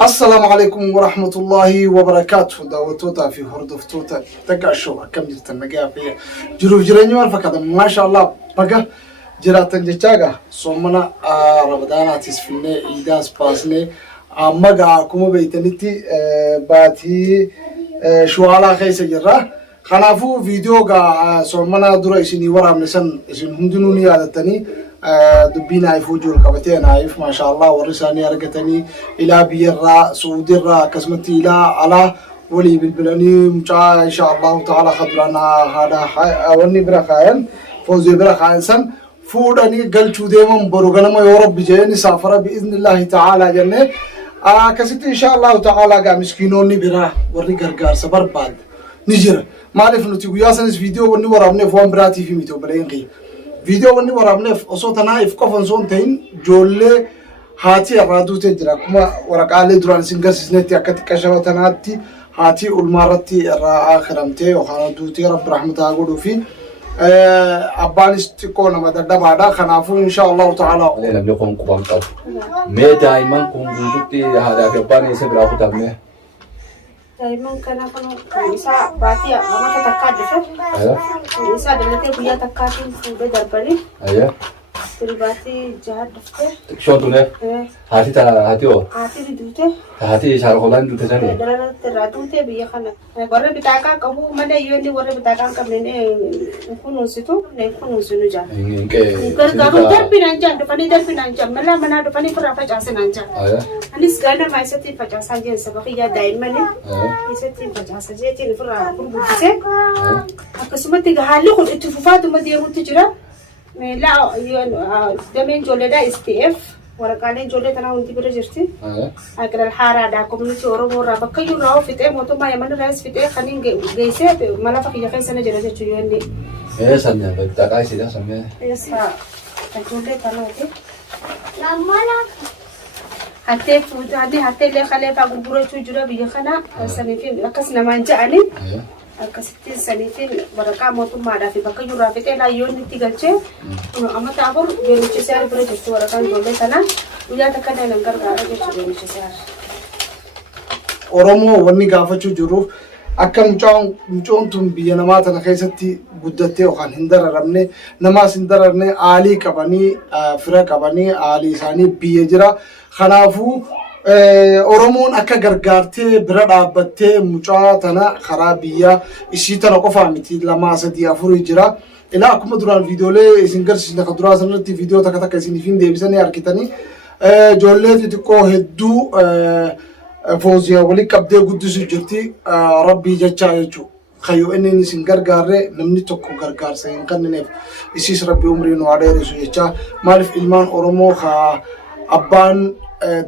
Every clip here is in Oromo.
السلام عليكم ورحمة الله وبركاته. دعوتوتا في هردفتوتا تقع شو كم جرت النجابية جروف جريني وارفع كذا ما شاء الله بقى جرات الجتاجة صومنا رمضان تسفينه إيداس باسنه أما جاكم بيتنتي باتي شو على خيس جرا خنافو فيديو جا صومنا درا إسني ورا مثلا إسن هندوني على تاني دبينا يفوجوا الكبتين عايف ما شاء الله ورساني أرجتني إلى بيرا سعودي را كسمتي إلى على ولي بالبلاني مشا إن شاء الله تعالى خبرنا هذا أولني برخاين فوزي برخاين سن فوداني قل شو ديما بروغنا ما يورب بجاني سافرة بإذن الله تعالى جنة كسيت إن شاء الله تعالى جا مسكينوني برا وري غرغار صبر بعد نجرا ما عرف نتيجة ياسنس فيديو وني ورامني فون براتي في ميتو بلاينقي فيديو وني ورامني أصوتنا إفكافن صوتين جولة هاتي الرادو تجرا كما ورقالي دران سينجر سنتي أكتر كشوتنا هاتي هاتي المارتي آخرمتي وخانا دوتي رب رحمته أقوله في أبانستيكون ما تدبر خنافو إن شاء الله تعالى. لأن نقوم قوام تاب. ما دائما كم بنتي هذا في باني سبلا خدامه. دائما كنا إنسان باتي أما تتكاد أيه. إنسان دلته بيا تكادين سوده دربني. أيه. ترباتي جهاد دفته. شو تونه؟ هاتي تا هاتيو. هاتي دوته. هاتي شارع خلان دوته جاني. دلالة ترادوته بيا خنا. ورا بتاعك كابو mana يوني ورا بتاعك كمنه نكون نسيتو نكون نسينو جان. إنك. كرجعوا دربي نانجان دفني دربي نانجان ملا منا دفني فرافة جاسن نانجان. أيه. أني سكانة ما يصير فجأة جين سبقي يا دائما أيه. يصير فجأة جين فرا بربوسه. أقسمت تجهالي خل اتفاقات ما ديرو تجرا. لا دمين جولدا SPF ورقالين جولدا أنا وندي برجرتي. أكل الحارة دا كومنتي أورومو رابع كيو راو فيتة موتو ما يمن رايس فيتة خلين جيسة ملا فكيا خي سنة جلسة تجيوني. إيه سنة بتاعك سيدا سنة. يسا جولدا تانو أوكي. حتى فود حتى اللي خليه بعبورة تجرا بيخنا سنتين أكسنا مانجاني. Akkasitti saniitiin waraqaa mootummaadhaa fi bakka jiruu fi xeelaa yoo itti galchee amma taa'ur beekumsa bira jirtu waraqaan ijoollee sanaa guyyaa takka daalan gargaara jechuudha beekumsa. Oromoo wanni gaafachuu jiruuf akka mucoon tun biyya namaa tana keessatti guddattee yookaan hin dararamne namaas hin dararne aalii qabanii fira qabanii aalii isaanii biyya jira. Kanaafuu Oromoon akka gargaartee bira dhaabbattee mucaa tana karaa biyya ishii tana qofaa miti lama sadii afurii jira. Ilaa akkuma duraan viidiyoolee isin garsiisne kan duraa sanarratti viidiyoo takka takka isiniif hin deebisanii argitanii ijoollee xixiqqoo hedduu fooziyaa waliin qabdee guddisuu jirti rabbii jechaa jechuudha. Kayyoo inni isin gargaarre namni tokko gargaarsa hin kennineef isiis rabbii umrii nu haa dheeressu jechaa maaliif ilmaan Oromoo abbaan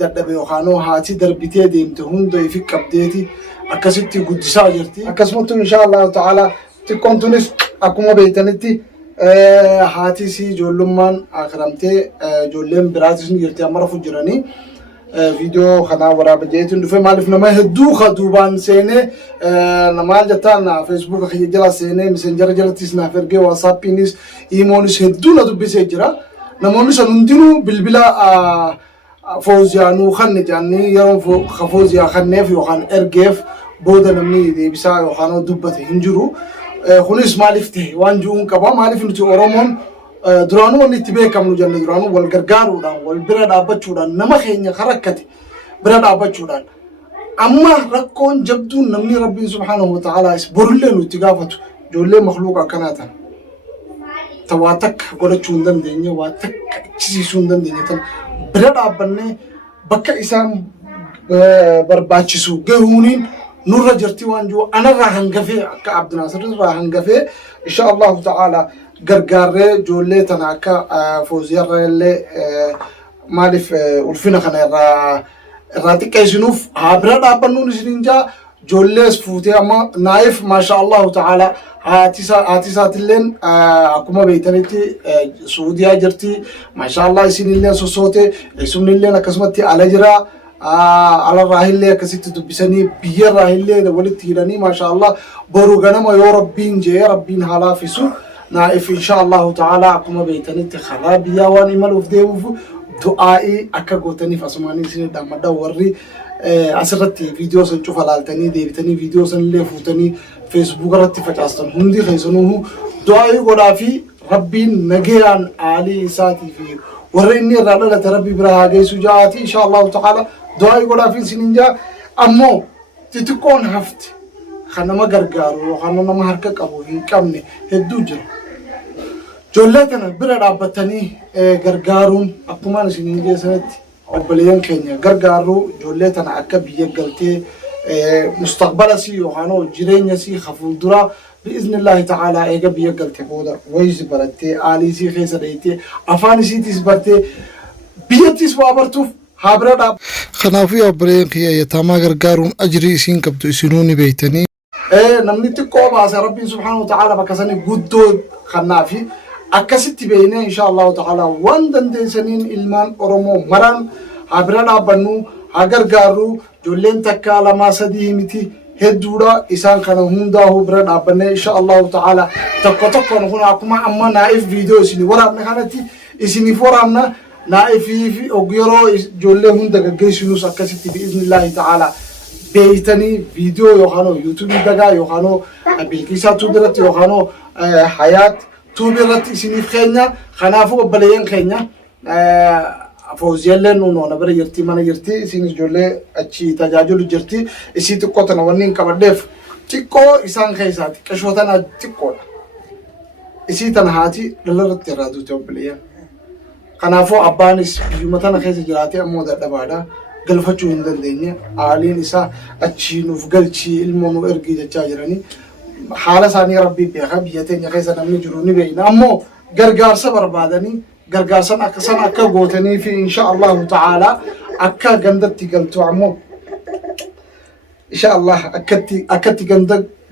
dadhabe yookaan haati darbitee deemte hunda ifi qabdeeti akkasitti guddisaa jirti. Akkasumas insha Allah ta'ala xiqqoon tunis akkuma beektanitti haati si ijoollummaan akramtee ijoolleen biraatis ni jirti amma rafu jiranii viidiyoo kanaa waraaba jeetiin dhufe maaliif nama hedduu duubaan seenee maal jettaan feesbuuka kiyya jala seenee messenjara jalattis naaf ergee waasaappiinis iimoonis hedduu na dubbisee jira. Namoonni san hundinuu bilbila فوزيا نو خن جاني يوم خفوزيا خنيف يوخان إرجف بودا نمني دي بسا يوخانو دبته هنجرو خليس مالفته وانجون كبا مالف نتي أورمون درانو ونتبه كم نجان درانو والغرغارو دان والبرد أبتشو دان نما خيني خركتي برد أبتشو دان أما ركون جبدون نمني ربي سبحانه وتعالى برلين وتقافتو جولي مخلوقا كناتا تواتك قولة شوندن دينيا واتك چيزي شوندن دينيا تن برد أبني بكا إسام برباچسو جهونين نور جرتي وانجو أنا راهن قفي كعبد الناصر راهن قفي إن شاء الله تعالى غرغار جولة تناكا فوزيار اللي مالف ولفنا خنا راتك يسنوف هابرد أبنو نسرينجا جولة فوتي أما نايف ما شاء الله تعالى هاتيسات اللين أكما بيتنيتي سعودية جرتي ما شاء الله يسين اللين سوسوتي يسون اللين أكسمتي على جرا على راهيلي أكسيت تبسني بير راهيلي ولد تيراني ما شاء الله بروغنا ما يوربين جي ربين حالا فيسو نايف إن شاء الله تعالى أكما بيتنيتي خرابيا واني ملوف ديوف دعائي أكا قوتني فاسماني سيني دامدا وري asirratti viidiyoo san cufa laaltanii deebitanii viidiyoo san illee fuutanii feesbuuk irratti facaastan hundi keessanuu du'aa godhaa fi rabbiin nagayaan aalii isaatii fi warra inni irraa dhalate rabbi bira haa geessu jaati inshaallahu ta'ala du'aa godhaa fi isinin jaa ammoo xixiqqoon hafti kan nama gargaaru yookaan nama harka qabu hin qabne hedduu jira. Ijoollee kana bira dhaabbatanii gargaaruun akkuma isinin geessanitti obboleeyyan keenya gargaaru ijoollee tana akka biyya galtee mustaqbala sii yookaan jireenya sii hafuuldura bi'iznillahi ta'ala eega biyya galtee booda wayisi barattee aalii sii keessa dheeytee afaan isiitis bartee biyyattis waa bartuuf haa bira dhaab. Kanaafuu obboleeyyan kiyya yataamaa gargaaruun ajrii isiin qabdu isinuu ni beeytanii. Namni xiqqoo baase rabbiin subhaanahu wa ta'ala bakka sanii guddoo kannaafi akkasitti beeknee inshaallahu ta'ala waan dandeessaniin ilmaan Oromoo maraan haa bira dhaabbannu haa gargaarru ijoolleen takka lamaa sadii miti hedduudha isaan kana hundaa'uu bira dhaabbannee inshaallahu ta'ala tokko tokkoon kun akkuma amma naa'if viidiyoo isinii waraabne kanatti isiniif waraabna naa'if yeroo ijoollee hunda gaggeessinus akkasitti bi'iznillaahi ta'ala beeytanii viidiyoo yookaan yuutuubii dagaa yookaan bilkiisaa tuubiratti yookaan hayaat tuubirratti isiniif keenya kanaafuu obboleeyyan keenya fawziyalleen nuuna bira jirti mana jirti isin ijoollee achi tajaajilu jirti isii xiqqoo tana wanni hin qabadheef xiqqoo isaan keessaati qashoo tana xiqqoodha isii tana haati dhalarratti irraa duute obboleeyyan kanaafuu abbaanis biyyuma tana keessa jiraatee ammoo dadhabaadha galfachuu hin dandeenye aaliin isaa achii nuuf galchii ilmoo nu ergii jechaa jiranii haala isaanii rabbii beeka biyya teenya keessa namni jiru ni beekna ammoo gargaarsa barbaadanii gargaarsan akka gootanii fi inshaallahu ta'ala akka gandatti galtu ammoo inshaallah akkatti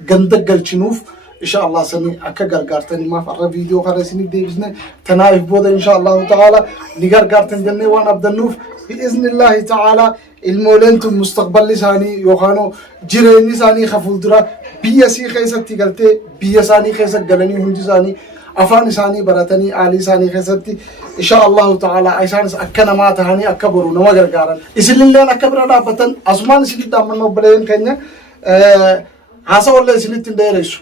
ganda galchinuuf inshaallah sanii akka gargaartanii maaf arra viidiyoo kana isinii deebisne tanaaf booda inshaallahu ta'ala ni gargaartan jennee waan abdannuuf bi'iznillahi ta'ala ilmoolentu mustaqballi isaanii yookaan jireenyi isaanii hafuuldura biyya sii keessatti galtee biyya isaanii keessa galanii hundi isaanii afaan isaanii baratanii aalii isaanii keessatti inshaallahu ta'ala isaanis akka namaa tahanii akka boru nama gargaaran isinilleen akka bira dhaabbatan asumaan isinitti dhaammanna obboleeyyan keenya haasa wallee isinitti hin dheeressu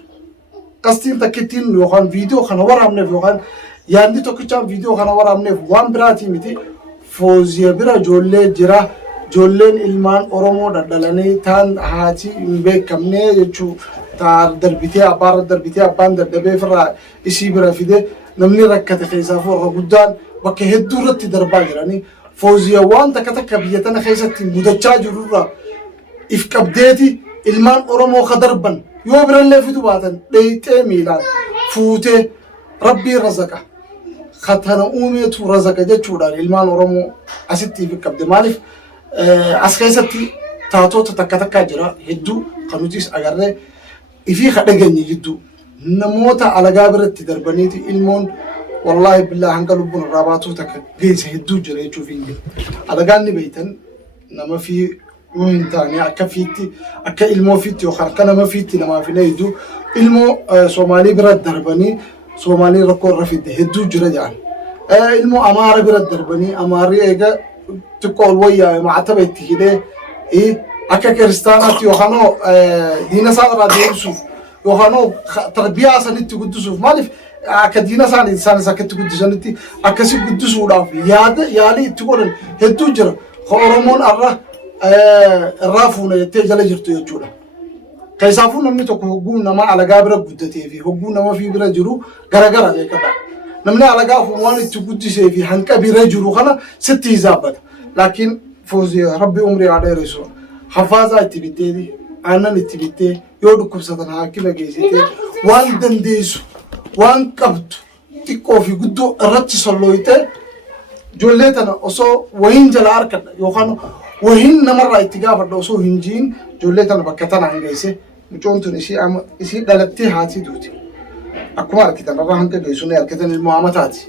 qastiin takkittiin yookaan viidiyoo kana waraabneef yookaan yaadni tokkichaan viidiyoo kana waraabneef waan biraatii miti fooziya bira ijoollee jira ijoolleen ilmaan Oromoo dhadhalanii taan haati hin beekamne jechuu taar darbitee abbaan dadhabee firraa isii bira fide namni rakkate keessaaf warra guddaan bakka hedduu irratti darbaa jiranii fooziya waan takka biyya tana keessatti mudachaa jirurra if qabdeeti ilmaan Oromoo ka darban yoo birallee fidu baatan dheeyxee miilaan fuutee rabbii razaqa katana uumeetu razaqa jechuudhaan ilmaan Oromoo asitti if qabde maaliif as keessatti taatota takka jira hedduu kan nutis agarree ifii kadhageenye jidduu namoota alagaa biratti darbaniiti ilmoon wallahi billahi hanga lubbuun irraa baatuu takka geessa hedduu jira jechuuf hin jiru alagaan ni beeytan nama fi yoo hin taane akka fiitti akka ilmoo fiitti yookaan akka nama fiitti namaaf hin hedduu ilmoo Soomaalii bira darbanii Soomaalii rakkoo irra fidde hedduu jira jedhan ilmoo Amaara bira darbanii Amaarri eega xiqqoo ol wayyaa maataba itti hidhee akka kiristaanaatti yookaan diina isaa irraa deebisuuf yookaan tarbiyaa sanitti guddisuuf maaliif akka diina isaanis akka itti guddisanitti akkasii guddisuudhaaf yaalii itti godhan hedduu jira ka Oromoon irraa fuuna jettee jala jirtu jechuudha. Keessaafuu namni tokko hogguu nama alagaa bira guddatee fi hogguu nama fi bira jiru garagara beekadha. namni alagaa waan itti guddisee fi hanqa bira jiru kana sitti hizaabbata. Laakiin fooziyaa rabbi umrii haa dheeressu hafaasaa itti bitteeti aannan itti bittee yoo dhukkubsatan haakima geessitee waan dandeessu waan qabdu xiqqoo fi guddoo irratti sollooyitee ijoollee tana osoo wahiin jala harkadha yookaan wahiin namarraa itti gaafadha osoo hin jiin ijoollee tana bakka tanaan geesse mucoon tun isii dhalattee haati duuti. Akkuma arkitan irraa hanga geessu ni arkitan ilmoo amataati.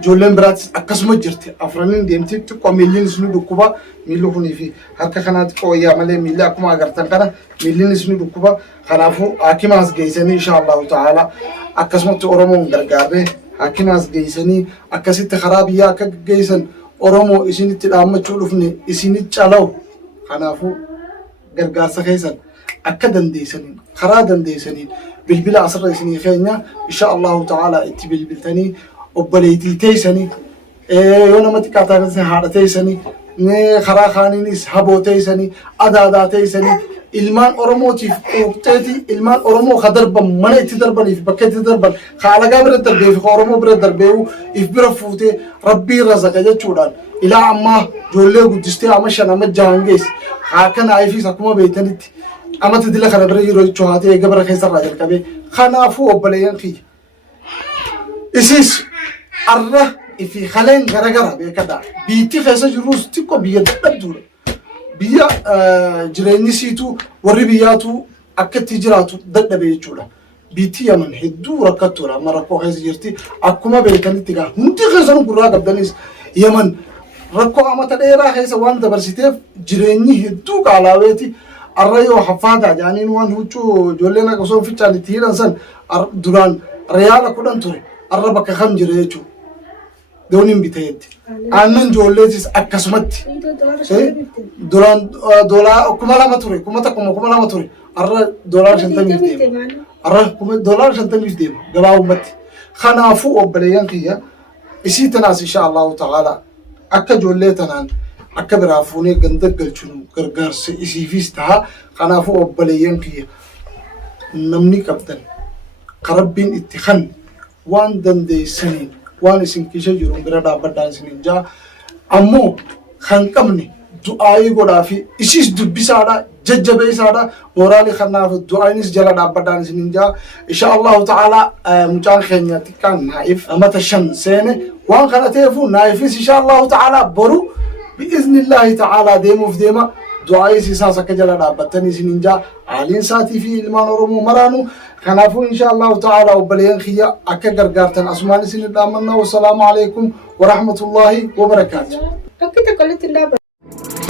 Ijoolleen biraatis akkasuma jirti afraniin deemti xiqqoo miilliinis ni dhukkuba miilli kunii fi harka kanaatti qooyyaa malee miilli akkuma agartan kana miilliinis ni dhukkuba kanaafuu haakimaas geessanii inshaallahu ta'ala akkasumatti Oromoon gargaarree haakimaas geessanii akkasitti karaa biyyaa akka geessan Oromoo isinitti dhaammachuu dhufne isinitti calawu خنافو غرغار سخيسن أكدن ديسنين خرادن ديسنين بالبلا أسر سنين خينيا إن شاء الله تعالى إتي بالبلتني وبليتي تيسني يونا متكاتان سهارة تيسني خرا خانينيس هبو تيسني أدادا تيسني ilmaan oromootiif quuqxeeti ilmaan oromoo ka darban mana itti darbaniif bakka itti darban ka alagaa bira darbeef ka oromoo bira darbeewu if bira fuutee rabbii razaqa jechuudhaan ilaa ammaa ijoollee guddistee ama 5 ama 6 geessi haa kana ayifiis akkuma beeytanitti amata dila kana bira yeroo jechuu haatee eega bara keessarraa jalqabee kanaafuu obboleeyyan kiyya isiis arra ifi haleen garagara beekadhaa biitti keessa jirruus xiqqoo biyya dadhabduudha biyya jireenyisiitu warri biyyaatu akkatti jiraatu dadhabe jechuudha. Biitti Yaman hedduu rakkattuudha amma rakkoo keessa jirti akkuma beekanitti gaa hundi keessan gurraa qabdanis Yaman rakkoo amata dheeraa keessa waan dabarsiteef jireenyi hedduu qaala'eeti arra yoo haffaata jaaniin waan huccuu ijoolleen akka osoo fichaan itti hidhan san duraan riyaala 10 ture arra bakka kam jira jechuudha. Doonin bitayetti aannan ijoolleetis akkasumatti duraan doolaa 2,000 ture 1,000 ture arra doolaar 50 deema arra doolaar 50 deema gabaabumatti kanaafuu obboleeyyan kiyya isii tanaas insha Allahu ta'ala akka ijoollee tanaan akka biraa fuunee ganda galchinu gargaarsa isiifis ta'a kanaafuu obboleeyyan kiyya namni qabdan karabbiin itti kan waan dandeessaniin waan isin keessa jiru bira dhaabbadhaan isiniin jaa ammoo kan qabne du'aayii godhaa fi isis dubbisaadha jajjabeessaadha mooraalii kanaaf du'aayinis jala dhaabbadhaan isiniin jaa insha Allahu ta'ala mucaan keenya xiqqaan naa'if amata 5 seene waan kana ta'eefu naa'ifis insha Allahu ta'ala boru bi'iznillaahi ta'ala deemuuf deema du'aayis isaas akka jala dhaabbattanii isiniin jaa haaliin isaatii fi ilmaan oromoo maraanu kanaafuu insha Allahu ta'ala obboleeyyan kiyya akka gargaartan asumaan isin dhaamanna wassalaamu alaykum wa rahmatullahi wa barakaatuh. Akka takka walitti hin dhaabatu.